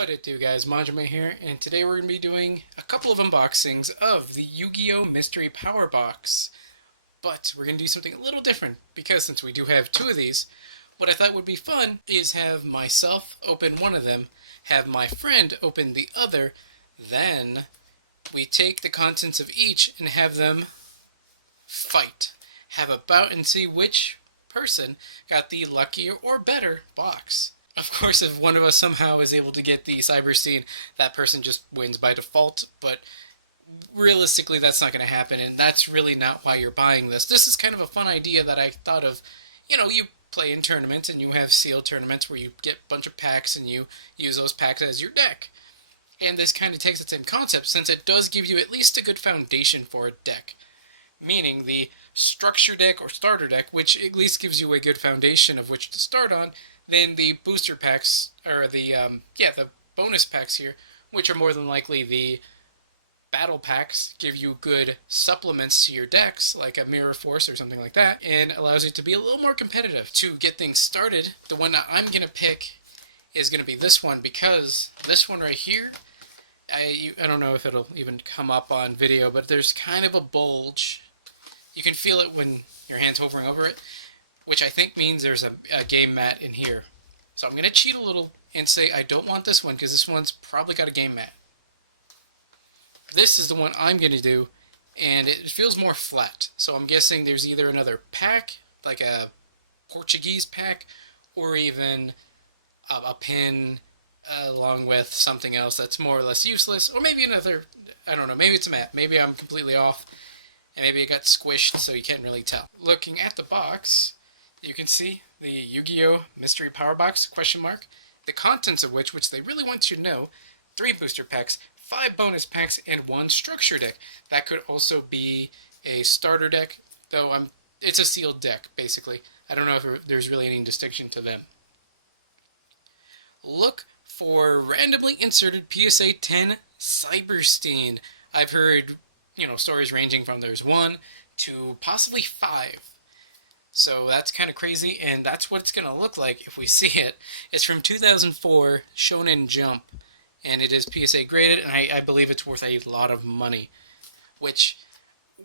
What it do, guys? Manjoume here, and today we're going to be doing a couple of unboxings of the Yu-Gi-Oh! Mystery Power Box. But we're going to do something a little different, because since we do have two of these, what I thought would be fun is have myself open one of them, have my friend open the other, then we take the contents of each and have them fight. Have a bout and see which person got the luckier or better box. Of course, if one of us somehow is able to get the Cyberstein, that person just wins by default, but realistically that's not going to happen, and that's really not why you're buying this. This is kind of a fun idea that I thought of. You play in tournaments, and you have sealed tournaments where you get a bunch of packs, and you use those packs as your deck. And this kind of takes the same concept, since it does give you at least a good foundation for a deck. Meaning the structure deck or starter deck, which at least gives you a good foundation of which to start on, then the booster packs, or the bonus packs here, which are more than likely the battle packs, give you good supplements to your decks, like a Mirror Force or something like that, and allows you to be a little more competitive. To get things started, the one that I'm going to pick is going to be this one, because this one right here, I don't know if it'll even come up on video, but there's kind of a bulge. You can feel it when your hand's hovering over it, which I think means there's a game mat in here. So I'm going to cheat a little and say I don't want this one, because this one's probably got a game mat. This is the one I'm going to do, and it feels more flat. So I'm guessing there's either another pack, like a Portuguese pack, or even a pin along with something else that's more or less useless, or maybe another, I don't know, maybe it's a mat. Maybe I'm completely off, and maybe it got squished so you can't really tell. Looking at the box, you can see the Yu-Gi-Oh! Mystery Power Box, question mark, the contents of which they really want you to know: 3 booster packs, 5 bonus packs, and 1 structure deck. That could also be a starter deck, though it's a sealed deck, basically. I don't know if there's really any distinction to them. Look for randomly inserted PSA 10 Cyberstein. I've heard, stories ranging from there's 1 to possibly 5. So that's kind of crazy, and that's what it's going to look like if we see it. It's from 2004 Shonen Jump, and it is PSA graded, and I believe it's worth a lot of money, which,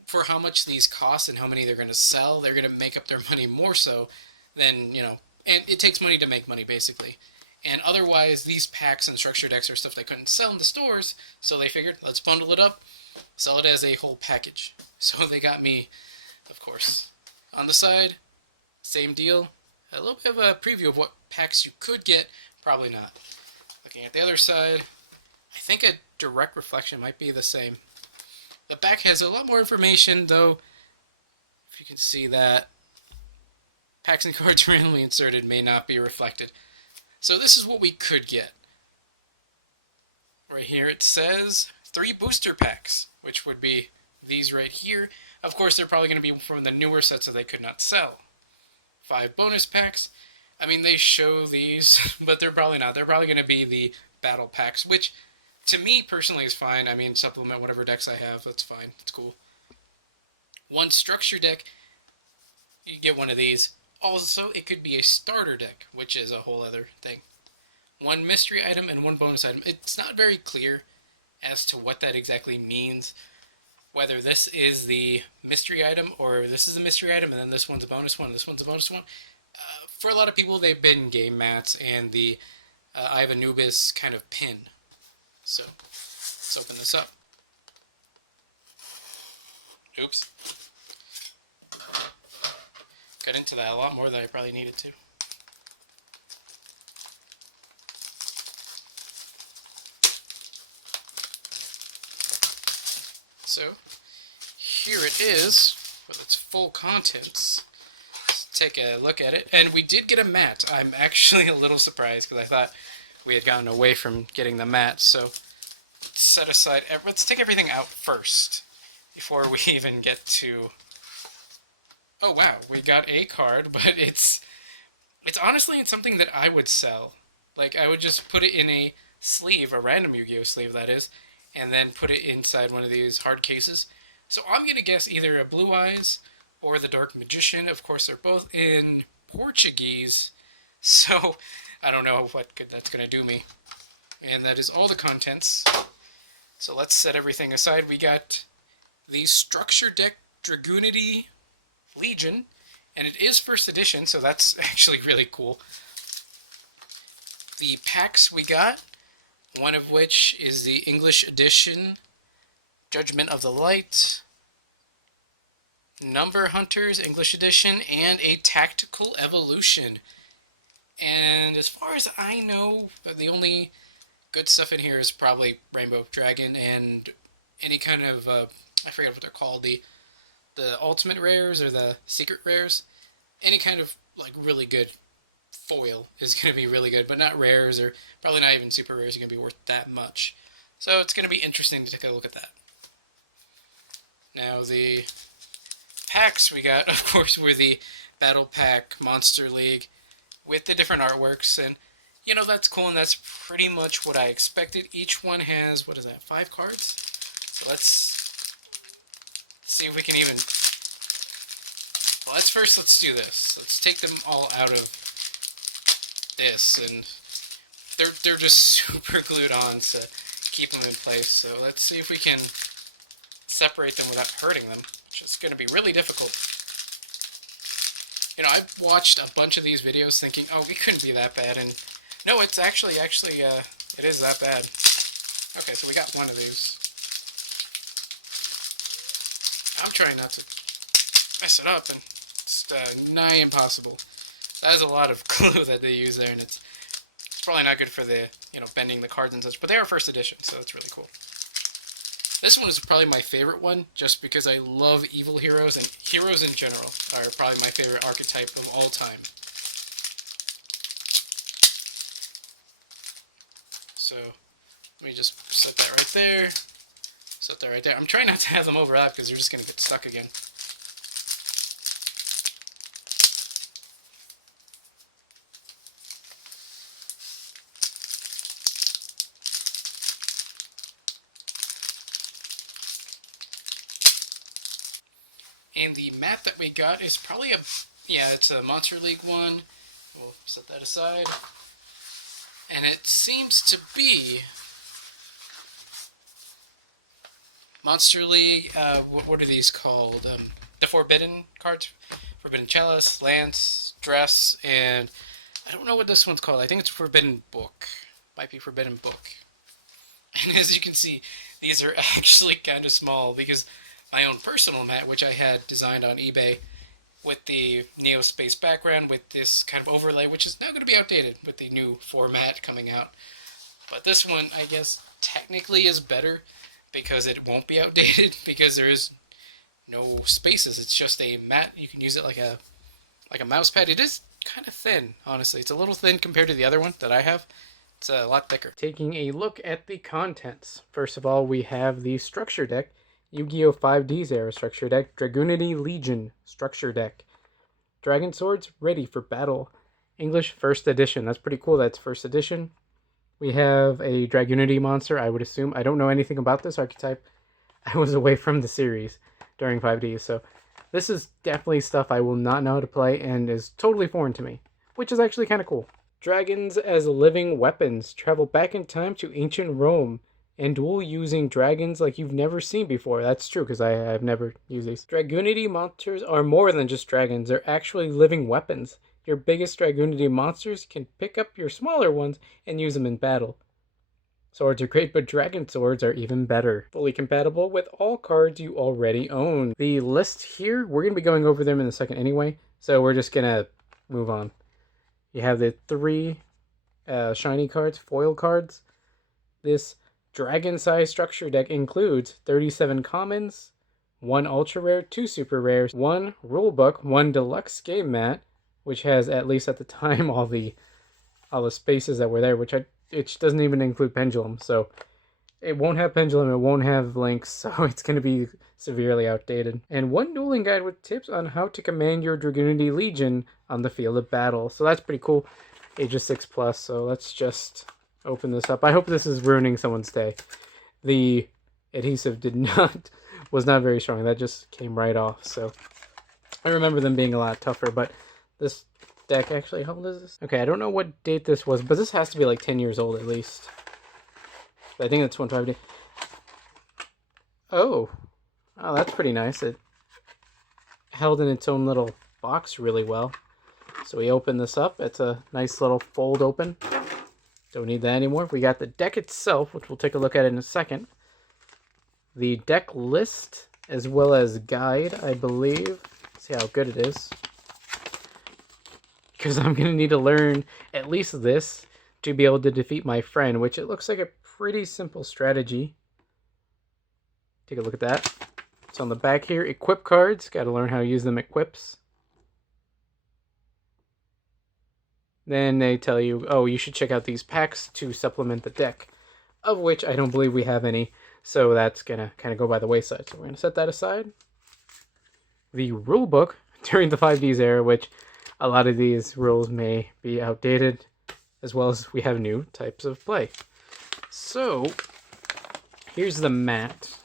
for how much these cost and how many they're going to sell, they're going to make up their money more so than, and it takes money to make money, basically. And otherwise, these packs and structure decks are stuff they couldn't sell in the stores, so they figured, let's bundle it up, sell it as a whole package. So they got me, of course. On the side, same deal. A little bit of a preview of what packs you could get, probably not. Looking at the other side, I think a direct reflection might be the same. The back has a lot more information, though, if you can see that, packs and cards randomly inserted may not be reflected. So this is what we could get. Right here it says 3 booster packs, which would be these right here. Of course, they're probably going to be from the newer sets that they could not sell. 5 bonus packs. I mean, they show these, but they're probably not. They're probably going to be the battle packs, which to me personally is fine. I mean, supplement whatever decks I have. That's fine. It's cool. 1 structure deck. You get one of these. Also, it could be a starter deck, which is a whole other thing. 1 mystery item and 1 bonus item. It's not very clear as to what that exactly means. Whether this is the mystery item, or this is the mystery item, and then this one's a bonus one, this one's a bonus one. For a lot of people, they've been game mats and the I have Anubis kind of pin. So, let's open this up. Oops. Got into that a lot more than I probably needed to. So, here it is with its full contents. Let's take a look at it. And we did get a mat. I'm actually a little surprised because I thought we had gotten away from getting the mat. So, let's set aside, let's take everything out first before we even get to... Oh wow, we got a card, but it's honestly something that I would sell. Like, I would just put it in a sleeve, a random Yu-Gi-Oh! Sleeve that is, and then put it inside one of these hard cases. So I'm going to guess either a Blue Eyes or the Dark Magician. Of course, they're both in Portuguese, so I don't know what good that's going to do me. And that is all the contents. So let's set everything aside. We got the Structure Deck Dragoonity Legion, and it is first edition, so that's actually really cool. The packs we got, one of which is the English edition, Judgment of the Light, Number Hunters English edition, and a Tactical Evolution. And as far as I know, the only good stuff in here is probably Rainbow Dragon and any kind of, I forget what they're called, the ultimate rares or the secret rares. Any kind of like really good foil is going to be really good, but not rares, or probably not even super rares are going to be worth that much. So it's going to be interesting to take a look at that. Now the packs we got, of course, were the Battle Pack Monster League with the different artworks, and you know, that's cool, and that's pretty much what I expected. Each one has, what is that, 5 cards? So let's see if we can even... Well, let's do this. Let's take them all out of this, and they're just super glued on to keep them in place. So let's see if we can separate them without hurting them, which is going to be really difficult. You know, I've watched a bunch of these videos thinking, oh, we couldn't be that bad, and no, it's actually, it is that bad. Okay, so we got one of these. I'm trying not to mess it up, and it's nigh impossible. That is a lot of glue that they use there, and it's probably not good for the, you know, bending the cards and such, but they are first edition, so that's really cool. This one is probably my favorite one, just because I love evil heroes, and heroes in general are probably my favorite archetype of all time. So, let me just set that right there. Set that right there. I'm trying not to have them overlap because they're just going to get stuck again. And the mat that we got is probably it's a Monster League one. We'll set that aside. And it seems to be Monster League, what are these called? The Forbidden cards? Forbidden Chalice, Lance, Dress, and I don't know what this one's called. I think it's Forbidden Book. Might be Forbidden Book. And as you can see, these are actually kind of small because my own personal mat, which I had designed on eBay, with the Neo Space background, with this kind of overlay, which is now going to be outdated with the new format coming out. But this one, I guess, technically is better because it won't be outdated because there is no spaces. It's just a mat. You can use it like a mouse pad. It is kind of thin, honestly. It's a little thin compared to the other one that I have. It's a lot thicker. Taking a look at the contents. First of all, we have the Structure Deck. Yu-Gi-Oh! 5D's era Structure Deck, Dragoonity Legion Structure Deck. Dragon Swords, ready for battle. English first edition. That's pretty cool, that's first edition. We have a Dragoonity monster, I would assume. I don't know anything about this archetype. I was away from the series during 5D, so this is definitely stuff I will not know how to play and is totally foreign to me, which is actually kind of cool. Dragons as living weapons. Travel back in time to ancient Rome and duel using dragons like you've never seen before. That's true, because I've never used these. Dragoonity monsters are more than just dragons. They're actually living weapons. Your biggest Dragoonity monsters can pick up your smaller ones and use them in battle. Swords are great, but dragon swords are even better. Fully compatible with all cards you already own. The list here, we're going to be going over them in a second anyway, so we're just going to move on. You have the 3 shiny cards, foil cards. This dragon-sized structure deck includes 37 commons, 1 ultra rare, 2 super rares, 1 rulebook, 1 deluxe game mat, which has, at least at the time, all the spaces that were there, which it doesn't even include Pendulum, so it won't have Pendulum, it won't have links, so it's going to be severely outdated. And 1 dueling guide with tips on how to command your Dragoonity Legion on the field of battle. So that's pretty cool. Ages 6+, so let's just open this up. I hope this is ruining someone's day. The adhesive was not very strong. That just came right off, so I remember them being a lot tougher, but this deck actually, how old is this? Okay, I don't know what date this was, but this has to be like 10 years old at least. I think that's 150. Oh, that's pretty nice. It held in its own little box really well. So we open this up. It's a nice little fold open. Don't need that anymore. We got the deck itself, which we'll take a look at in a second. The deck list, as well as guide, I believe. Let's see how good it is. Because I'm going to need to learn at least this to be able to defeat my friend, which it looks like a pretty simple strategy. Take a look at that. It's on the back here. Equip cards. Got to learn how to use them equips. Then they tell you, oh, you should check out these packs to supplement the deck, of which I don't believe we have any. So that's going to kind of go by the wayside. So we're going to set that aside. The rule book during the 5Ds era, which a lot of these rules may be outdated, as well as we have new types of play. So, here's the mat.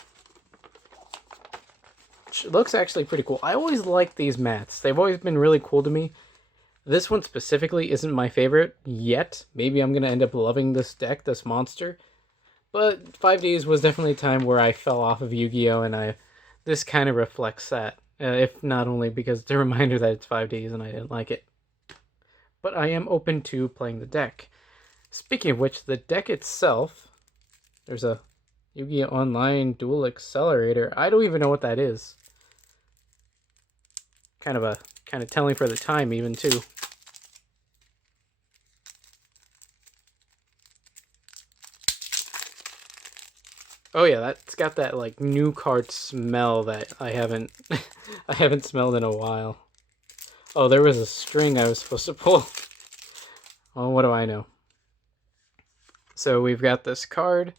Which looks actually pretty cool. I always like these mats. They've always been really cool to me. This one specifically isn't my favorite yet. Maybe I'm going to end up loving this deck, this monster. But 5Ds was definitely a time where I fell off of Yu-Gi-Oh! And this kind of reflects that. If not only because it's a reminder that it's 5Ds and I didn't like it. But I am open to playing the deck. Speaking of which, the deck itself, there's a Yu-Gi-Oh! Online Dual Accelerator. I don't even know what that is. Kind of telling for the time even too. Oh yeah, that's got that like new card smell that I haven't I haven't smelled in a while. Oh, there was a string I was supposed to pull. Oh, what do I know? So we've got this card.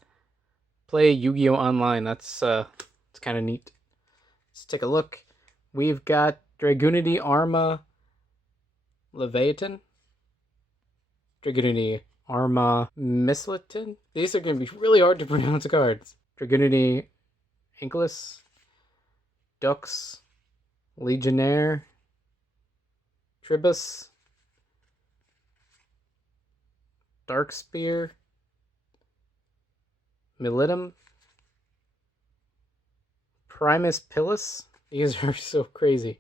Play Yu-Gi-Oh! Online. That's it's kind of neat. Let's take a look. We've got Dragunity Arma Leviathan. Dragunity Arma Misletin. These are going to be really hard to pronounce cards. Dragunity Ankylos. Dux. Legionnaire. Tribus. Darkspear. Militum. Primus Pilus. These are so crazy.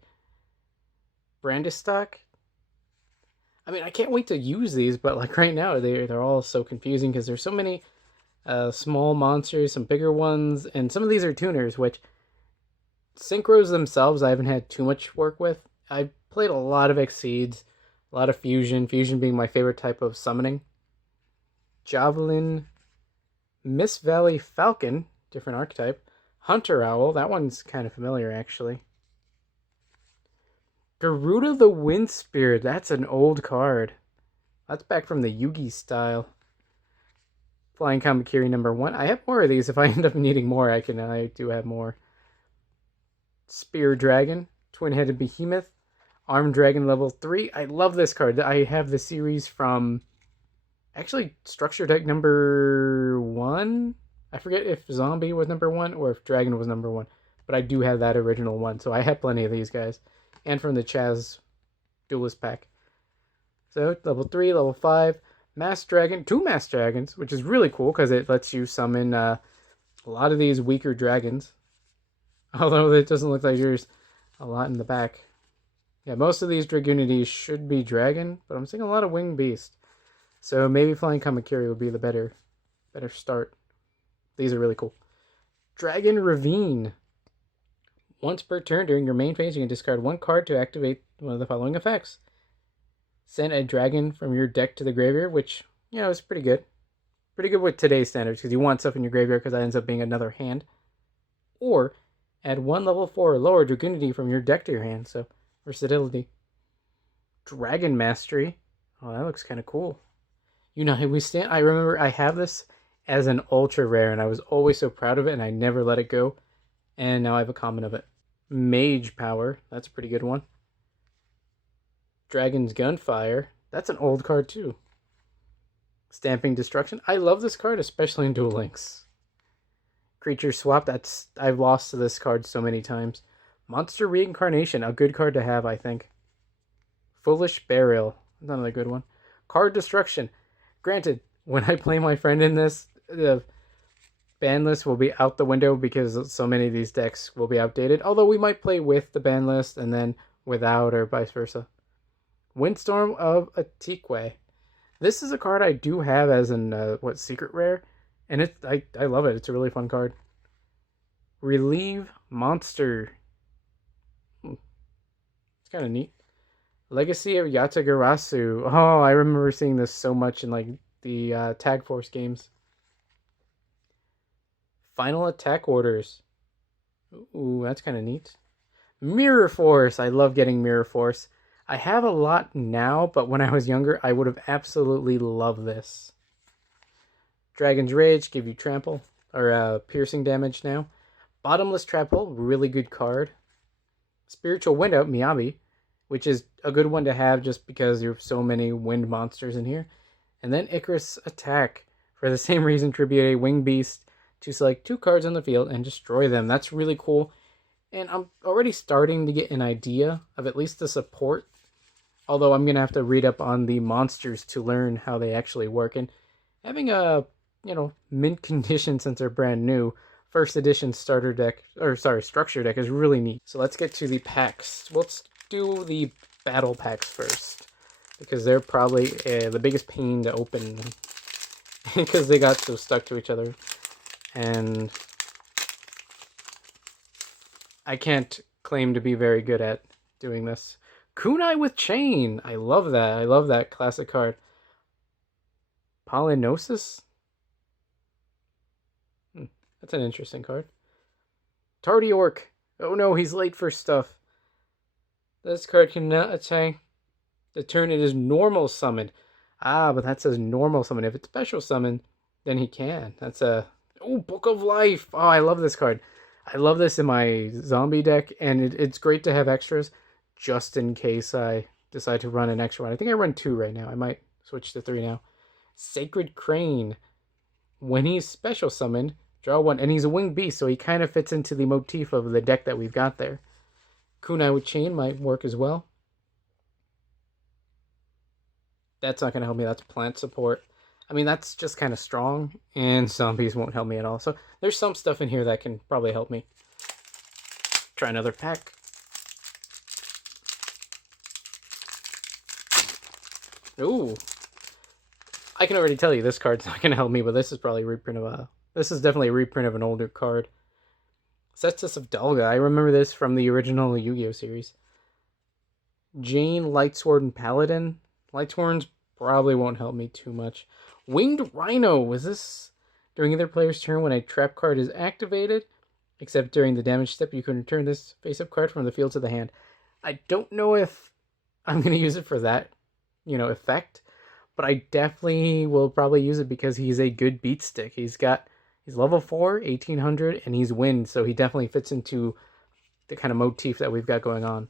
Brandistock. I mean, I can't wait to use these, but like right now, they're all so confusing because there's so many small monsters, some bigger ones, and some of these are tuners, which synchros themselves I haven't had too much work with. I played a lot of Exceeds, a lot of Fusion being my favorite type of summoning. Javelin, Miss Valley Falcon, different archetype. Hunter Owl, that one's kind of familiar actually. Garuda the Wind Spirit, that's an old card. That's back from the Yugi style. Flying Kamakiri number 1. I have more of these. If I end up needing more, I do have more. Spear Dragon, Twin-Headed Behemoth, Armed Dragon level 3. I love this card. I have the series from actually Structure Deck number 1. I forget if Zombie was number 1 or if Dragon was number 1, but I do have that original one, so I have plenty of these guys. And from the Chaz Duelist pack. So, level 3, level 5, Mass Dragon, 2 Mass Dragons, which is really cool because it lets you summon a lot of these weaker dragons. Although it doesn't look like there's a lot in the back. Yeah, most of these Dragunities should be dragon, but I'm seeing a lot of winged beast. So maybe Flying Kamakiri would be the better start. These are really cool. Dragon Ravine. Once per turn during your main phase, you can discard 1 card to activate one of the following effects. Send a dragon from your deck to the graveyard, which, is pretty good. Pretty good with today's standards, because you want stuff in your graveyard, because that ends up being another hand. Or, add 1 level 4 or lower Dragunity from your deck to your hand, so versatility. Dragon Mastery. Oh, that looks kind of cool. I remember I have this as an ultra rare, and I was always so proud of it, and I never let it go. And now I have a common of it. Mage Power. That's a pretty good one. Dragon's Gunfire. That's an old card too. Stamping Destruction. I love this card, especially in Duel Links. Creature Swap. I've lost to this card so many times. Monster Reincarnation. A good card to have, I think. Foolish Burial. Another good one. Card Destruction. Granted, when I play my friend in this, ban list will be out the window because so many of these decks will be outdated. Although we might play with the ban list and then without, or vice versa. Windstorm of Atikwe. This is a card I do have as an secret rare, and I love it. It's a really fun card. Relieve Monster. It's kind of neat. Legacy of Yatagarasu. Oh, I remember seeing this so much in like the Tag Force games. Final Attack Orders. Ooh, that's kind of neat. Mirror Force. I love getting Mirror Force. I have a lot now, but when I was younger, I would have absolutely loved this. Dragon's Rage, give you trample, or piercing damage now. Bottomless Trap Hole, really good card. Spiritual Window, Miyabi, which is a good one to have just because there are so many wind monsters in here. And then Icarus Attack, for the same reason, tribute a winged beast to select 2 cards on the field and destroy them. That's really cool. And I'm already starting to get an idea of at least the support. Although I'm going to have to read up on the monsters to learn how they actually work. And having a, mint condition since they're brand new, first edition structure deck is really neat. So let's get to the packs. Let's do the battle packs first, because they're probably the biggest pain to open because they got so stuck to each other. And I can't claim to be very good at doing this. Kunai with Chain. I love that. I love that classic card. Polynosis? That's an interesting card. Tardy Orc. Oh no, he's late for stuff. This card cannot attack the turn it is normal summon. Ah, but that says normal summon. If it's special summon, then he can. That's a... Oh, Book of Life. Oh, I love this card. I love this in my zombie deck, and it's great to have extras just in case I decide to run an extra one. I think I run 2 right now. I might switch to 3 now. Sacred Crane. When he's special summoned, draw 1. And he's a winged beast, so he kind of fits into the motif of the deck that we've got there. Kunai with Chain might work as well. That's not going to help me. That's plant support. I mean, that's just kind of strong, and zombies won't help me at all. So there's some stuff in here that can probably help me. Try another pack. Ooh. I can already tell you this card's not going to help me, but this is probably a reprint of a... This is definitely a reprint of an older card. Cestus of Dalga. I remember this from the original Yu-Gi-Oh series. Jane, Lightsword, and Paladin. Lightsworns probably won't help me too much. Winged Rhino. Was this during either player's turn when a trap card is activated? Except during the damage step, you can return this face-up card from the field to the hand. I don't know if I'm going to use it for that, effect. But I definitely will probably use it because he's a good beat stick. He's level 4, 1800, and he's wind, so he definitely fits into the kind of motif that we've got going on.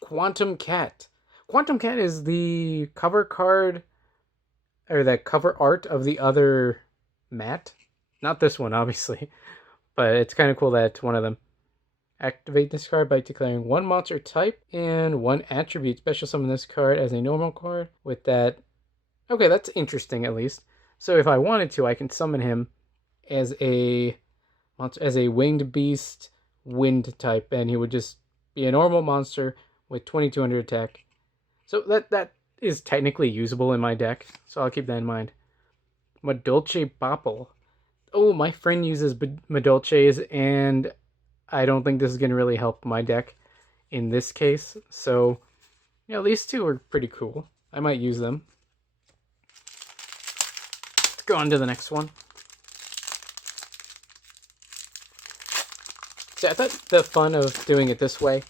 Quantum Cat. Quantum Cat is the cover card, or the cover art of the other mat. Not this one, obviously, but it's kind of cool that it's one of them. Activate this card by declaring 1 monster type and 1 attribute. Special summon this card as a normal card with that. Okay, that's interesting at least. So if I wanted to, I can summon him as a winged beast wind type, and he would just be a normal monster with 2200 attack. So that is technically usable in my deck, so I'll keep that in mind. Madolche Bopple. Oh, my friend uses Madolches, and I don't think this is going to really help my deck in this case. So, these 2 are pretty cool. I might use them. Let's go on to the next one. So I thought the fun of doing it this way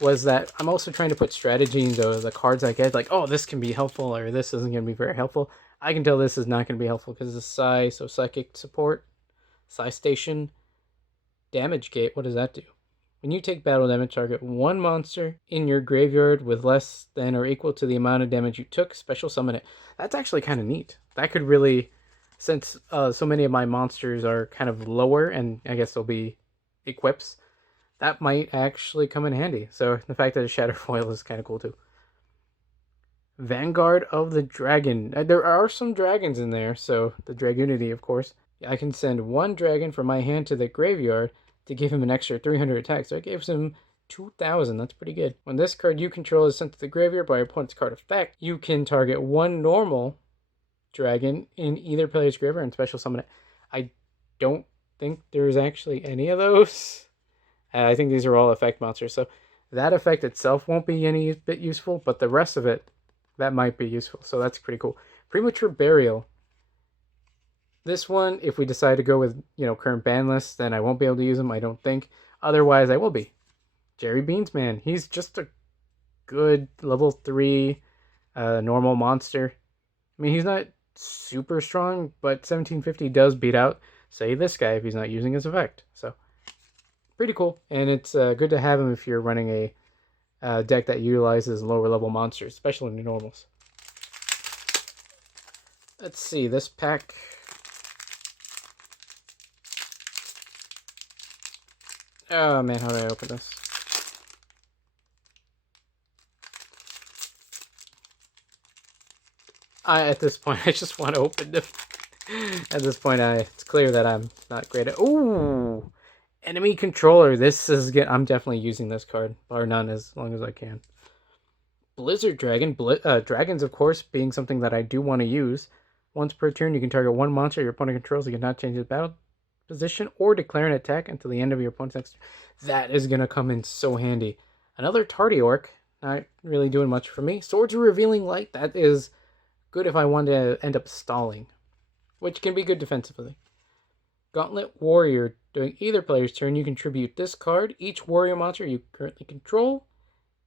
was that I'm also trying to put strategy into the cards I get. Like, oh, this can be helpful, or this isn't going to be very helpful. I can tell this is not going to be helpful because it's Psi, so Psychic Support, Psi Station, Damage Gate. What does that do? When you take battle damage, target 1 monster in your graveyard with less than or equal to the amount of damage you took, special summon it. That's actually kind of neat. That could really, since so many of my monsters are kind of lower, and I guess they'll be equips, that might actually come in handy. So the fact that a Shatter Foil is kind of cool too. Vanguard of the Dragon. There are some dragons in there, so the Dragunity, of course. I can send one dragon from my hand to the graveyard to give him an extra 300 attack. So it gives him 2,000. That's pretty good. When this card you control is sent to the graveyard by your opponent's card effect, you can target one normal dragon in either player's graveyard and special summon it. I don't think there's actually any of those. I think these are all effect monsters. So that effect itself won't be any bit useful, but the rest of it, that might be useful. So that's pretty cool. Premature Burial. This one, if we decide to go with, current ban lists, then I won't be able to use them, I don't think. Otherwise, I will be. Jerry Beansman. He's just a good level 3 normal monster. I mean, he's not super strong, but 1750 does beat out, say, this guy if he's not using his effect. So, pretty cool. And it's good to have him if you're running a deck that utilizes lower level monsters, especially in the normals. Let's see, this pack. Oh man, how do I open this? At this point, I just want to open them. At this point, it's clear that I'm not great at. Ooh, enemy controller. This is good. I'm definitely using this card, bar none, as long as I can. Blizzard Dragon. Dragons, of course, being something that I do want to use. Once per turn, you can target one monster your opponent controls. You cannot change its battle position or declare an attack until the end of your opponent's next turn. That is going to come in so handy. Another Tardy Orc. Not really doing much for me. Swords of Revealing Light. That is good if I want to end up stalling, which can be good defensively. Gauntlet Warrior. During either player's turn, you contribute this card. Each warrior monster you currently control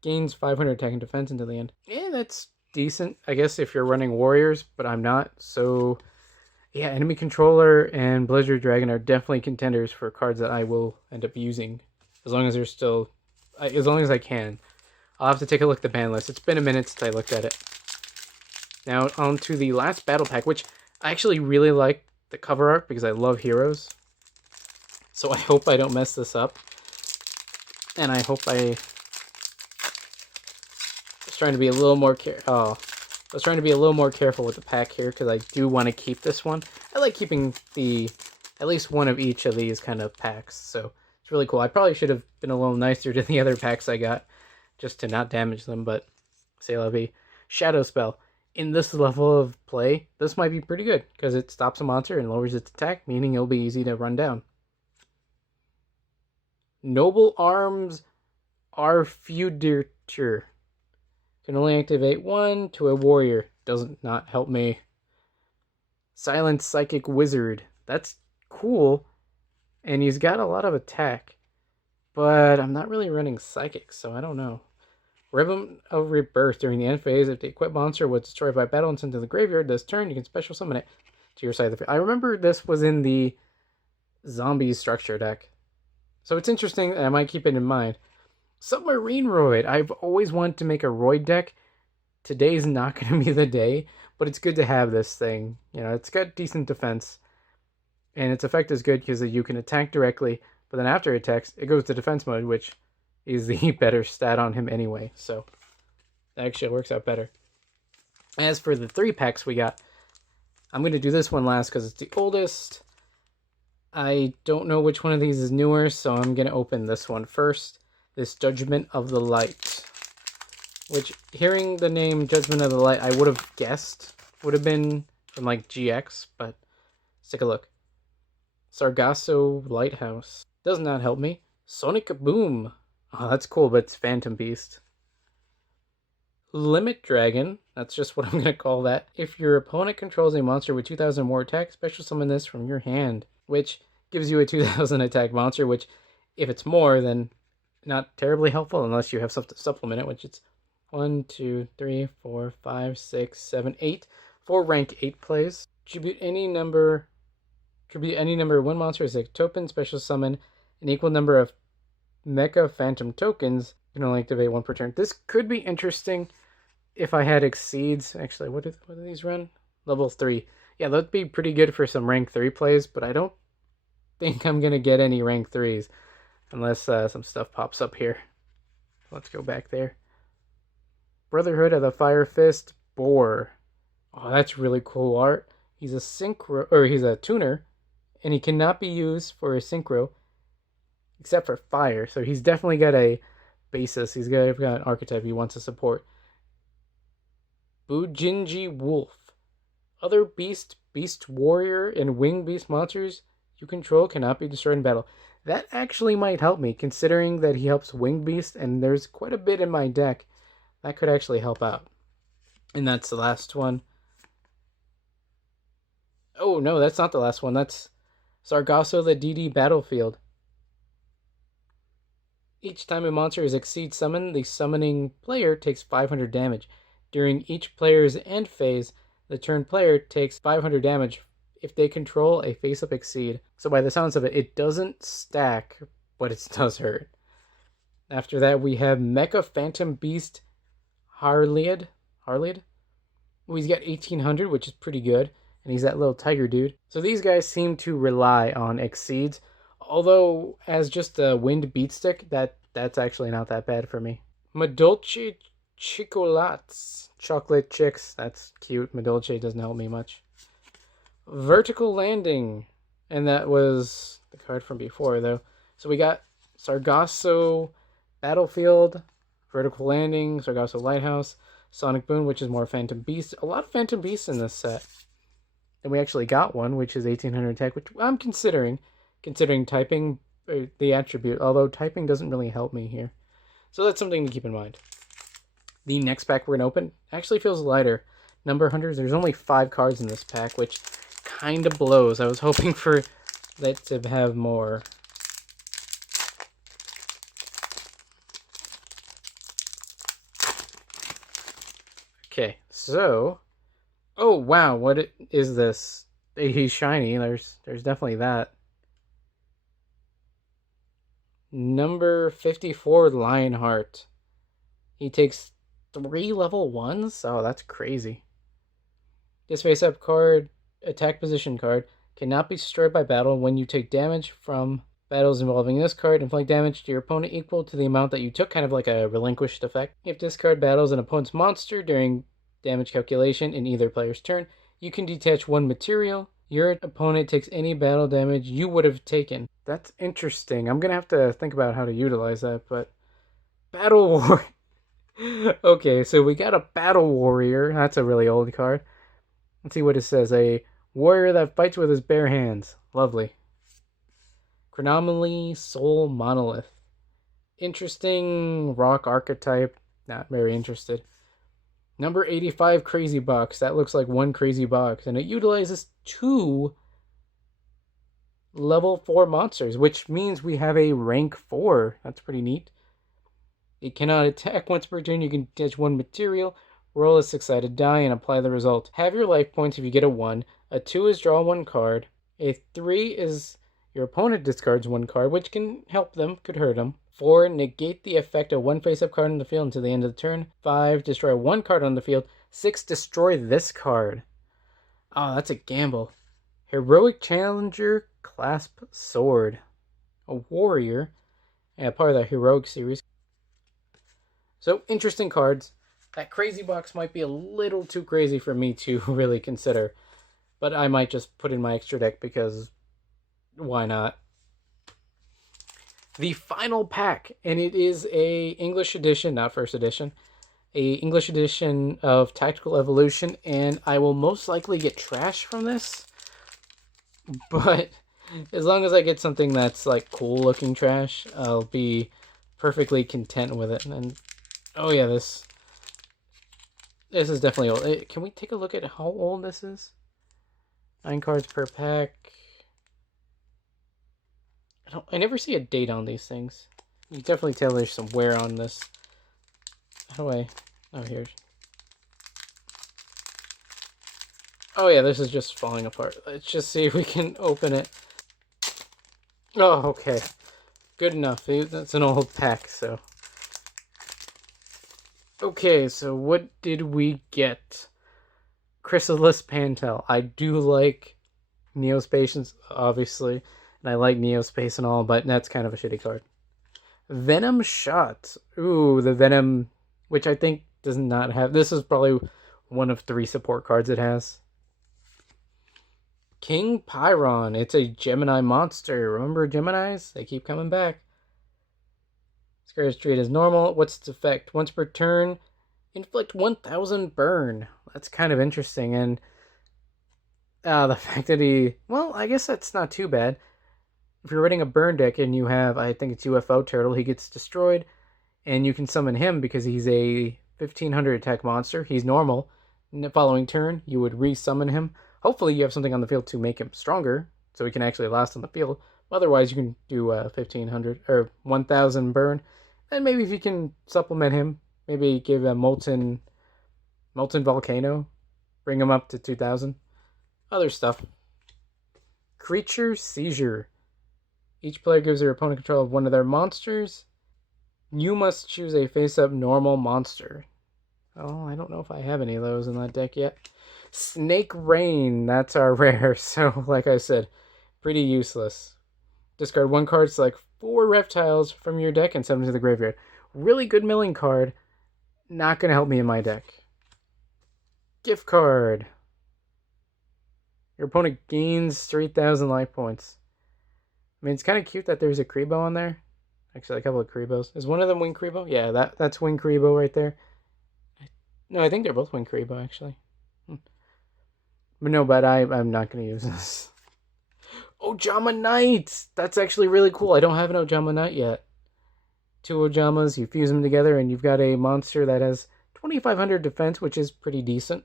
gains 500 attack and defense until the end. Yeah, that's decent, I guess, if you're running warriors, but I'm not. So, yeah, enemy controller and Blizzard Dragon are definitely contenders for cards that I will end up using, as long as I can. I'll have to take a look at the ban list. It's been a minute since I looked at it. Now, on to the last battle pack, which I actually really like the cover art because I love heroes. So I hope I don't mess this up. And I hope I was trying to be a little more careful with the pack here because I do want to keep this one. I like keeping at least one of each of these kind of packs, so it's really cool. I probably should have been a little nicer to the other packs I got just to not damage them, but c'est la vie. Shadow Spell. In this level of play, this might be pretty good because it stops a monster and lowers its attack, meaning it'll be easy to run down. Noble Arms Arfuditure. Can only activate one to a warrior. Doesn't not help me. Silent Psychic Wizard. That's cool. And he's got a lot of attack. But I'm not really running Psychic, so I don't know. Rhythm of Rebirth. During the end phase, if the equipped monster was destroyed by battle and sent to the graveyard this turn, you can special summon it to your side of the field. I remember this was in the Zombie structure deck. So it's interesting, and I might keep it in mind. Submarine Roid. I've always wanted to make a Roid deck. Today's not going to be the day, but it's good to have this thing. It's got decent defense, and its effect is good because you can attack directly, but then after it attacks, it goes to defense mode, which is the better stat on him anyway, so that actually works out better. As for the 3 packs we got, I'm going to do this one last because it's the oldest. I don't know which one of these is newer, so I'm going to open this one first. This Judgment of the Light, which, hearing the name Judgment of the Light, I would have guessed would have been from like GX, but let's take a look. Sargasso Lighthouse. Does not help me. Sonic Boom. Oh, that's cool, but it's Phantom Beast. Limit Dragon. That's just what I'm going to call that. If your opponent controls a monster with 2,000 more attack, special summon this from your hand, which gives you a 2,000 attack monster, which, if it's more, then not terribly helpful unless you have stuff to supplement it, which it's 1, 2, 3, 4, 5, 6, 7, 8. 4 rank 8 plays. Tribute any number of one monster as a token, special summon an equal number of Mecha Phantom tokens. You can only activate 1 per turn. This could be interesting if I had Exceeds. Actually, what do these run? Level 3. Yeah, that'd be pretty good for some rank 3 plays, but I don't think I'm going to get any rank 3s unless some stuff pops up here. Let's go back there. Brotherhood of the Fire Fist Boar. Oh, that's really cool art. He's a tuner, and he cannot be used for a synchro except for fire. So he's definitely got a basis. He's got an archetype he wants to support. Bujinji Wolf. Other beast warrior, and winged beast monsters you control cannot be destroyed in battle. That actually might help me, considering that he helps winged beast, and there's quite a bit in my deck. That could actually help out. And that's the last one. Oh, no, that's not the last one. That's Sargasso the DD Battlefield. Each time a monster is Exceed summoned, the summoning player takes 500 damage. During each player's end phase, the turn player takes 500 damage if they control a face-up Exceed. So by the sounds of it, it doesn't stack, but it does hurt. After that, we have Mecha Phantom Beast Harleid. Oh, he's got 1800, which is pretty good. And he's that little tiger dude. So these guys seem to rely on Exceeds. Although, as just a wind beat stick, that's actually not that bad for me. Madolce Chocolates. Chocolate chicks. That's cute. Madolce doesn't help me much. Vertical Landing. And that was the card from before, though. So we got Sargasso Battlefield, Vertical Landing, Sargasso Lighthouse, Sonic Boom, which is more Phantom Beast. A lot of Phantom Beasts in this set. And we actually got one, which is 1800 attack, which I'm considering typing the attribute, although typing doesn't really help me here. So that's something to keep in mind. The next pack we're going to open actually feels lighter. Number hunters, there's only 5 cards in this pack, which kind of blows. I was hoping for that to have more. Okay, so... Oh, wow, what is this? He's shiny. There's definitely that. Number 54, Lionheart. He takes 3 level 1s? Oh, that's crazy. This face-up card, attack position card, cannot be destroyed by battle. When you take damage from battles involving this card, inflict damage to your opponent equal to the amount that you took, kind of like a relinquished effect. If this card battles an opponent's monster during damage calculation in either player's turn, you can detach 1 material. Your opponent takes any battle damage you would have taken. That's interesting. I'm going to have to think about how to utilize that, but... Battle War... Okay, so we got a Battle Warrior. That's a really old card. Let's see what it says. A warrior that fights with his bare hands. Lovely. Chronomaly Soul Monolith. Interesting rock archetype. Not very interested. Number 85, Crazy Box. That looks like one Crazy Box. And it utilizes 2 level 4 monsters, which means we have a rank 4. That's pretty neat. It cannot attack once per turn. You can detach 1 material, roll a 6-sided die, and apply the result. Have your life points if you get a 1. A 2 is draw 1 card. A 3 is your opponent discards 1 card, which can help them, could hurt them. 4, negate the effect of 1 face-up card on the field until the end of the turn. 5, destroy 1 card on the field. 6, destroy this card. Oh, that's a gamble. Heroic Challenger Clasp Sword. A warrior. And part of the Heroic series. So, interesting cards. That Crazy Box might be a little too crazy for me to really consider. But I might just put in my extra deck because why not? The final pack, and it is a English edition, not first edition, a English edition of Tactical Evolution, and I will most likely get trash from this, but as long as I get something that's like cool looking trash, I'll be perfectly content with it. And oh yeah, this is definitely old. Can we take a look at how old this is? 9 cards per pack. I never see a date on these things. You can definitely tell there's some wear on this. How do I... Oh, here. Oh yeah, this is just falling apart. Let's just see if we can open it. Oh, okay. Good enough. That's an old pack, so... Okay, so what did we get? Chrysalis Pantel. I do like Neospacians, obviously. And I like Neospace and all, but that's kind of a shitty card. Venom Shot. Ooh, the Venom, which I think does not have... This is probably one of 3 support cards it has. King Pyron. It's a Gemini monster. Remember Geminis? They keep coming back. Scarce treat is normal. What's its effect? Once per turn, inflict 1000 burn. That's kind of interesting. And the fact that well, I guess that's not too bad. If you're running a burn deck and you have, I think it's UFO Turtle, he gets destroyed, and you can summon him because he's a 1500 attack monster. He's normal. In the following turn, you would re-summon him. Hopefully you have something on the field to make him stronger, so he can actually last on the field. Otherwise, you can do 1500 or 1000 burn. And maybe if you can supplement him, maybe give a molten volcano, bring him up to 2000. Other stuff. Creature seizure. Each player gives their opponent control of one of their monsters. You must choose a face-up normal monster. Oh, I don't know if I have any of those in that deck yet. Snake Rain, that's our rare. So, like I said, pretty useless. Discard one card, select 4 reptiles from your deck, and send them to the graveyard. Really good milling card. Not going to help me in my deck. Gift card. Your opponent gains 3,000 life points. I mean, it's kind of cute that there's a Kribo on there. Actually, a couple of Kribos. Is one of them Wing Kribo? Yeah, that's Wing Kribo right there. No, I think they're both Wing Kribo, actually. But no, but I'm not going to use this. Ojama Knight! That's actually really cool. I don't have an Ojama Knight yet. 2 Ojamas, you fuse them together, and you've got a monster that has 2500 defense, which is pretty decent.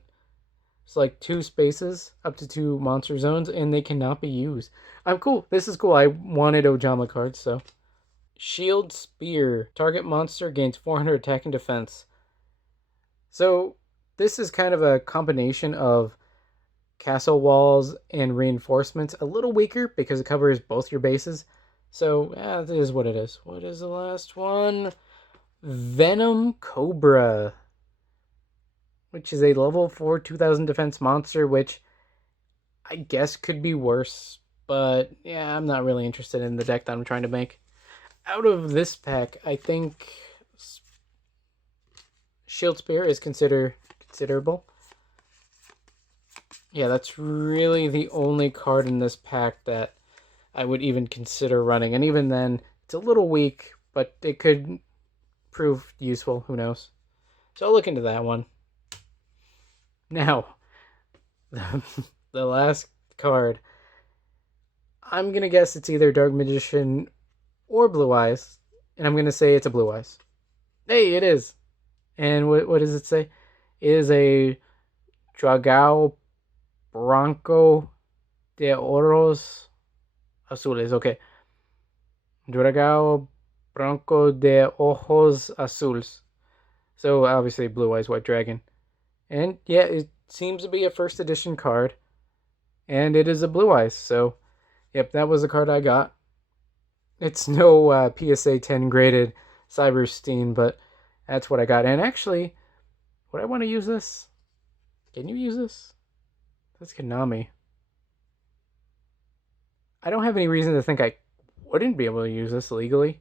It's like 2 spaces, up to 2 monster zones, and they cannot be used. I'm cool. This is cool. I wanted Ojama cards, so. Shield Spear. Target monster gains 400 attack and defense. So, this is kind of a combination of castle walls and reinforcements. A little weaker because it covers both your bases. So, it is what it is. What is the last one? Venom Cobra, which is a level 4 2000 defense monster, which I guess could be worse. But, yeah, I'm not really interested in the deck that I'm trying to make. Out of this pack, I think Shield Spear is considerable. Yeah, that's really the only card in this pack that I would even consider running. And even then, it's a little weak, but it could prove useful. Who knows? So I'll look into that one. Now, the last card. I'm going to guess it's either Dark Magician or Blue Eyes. And I'm going to say it's a Blue Eyes. Hey, it is. And what does it say? It is a Dragao Branco de Oros Azules. Okay. Dragao Branco de Ojos Azules. So, obviously, Blue Eyes White Dragon. And, yeah, it seems to be a first edition card. And it is a Blue Eyes. So, yep, that was the card I got. It's no PSA 10 graded Cyberstein, but that's what I got. And actually, would I want to use this? Can you use this? That's Konami. I don't have any reason to think I wouldn't be able to use this legally.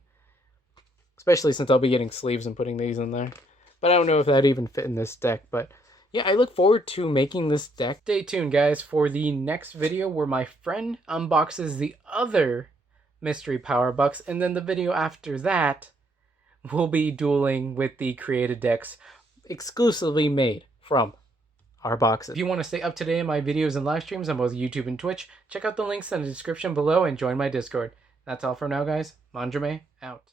Especially since I'll be getting sleeves and putting these in there. But I don't know if that even fit in this deck. But yeah, I look forward to making this deck. Stay tuned, guys, for the next video where my friend unboxes the other mystery power bucks. And then the video after that will be dueling with the created decks exclusively made from our boxes. If you want to stay up to date on my videos and live streams on both YouTube and Twitch, check out the links in the description below and join my Discord. That's all for now, guys. Manjoume out.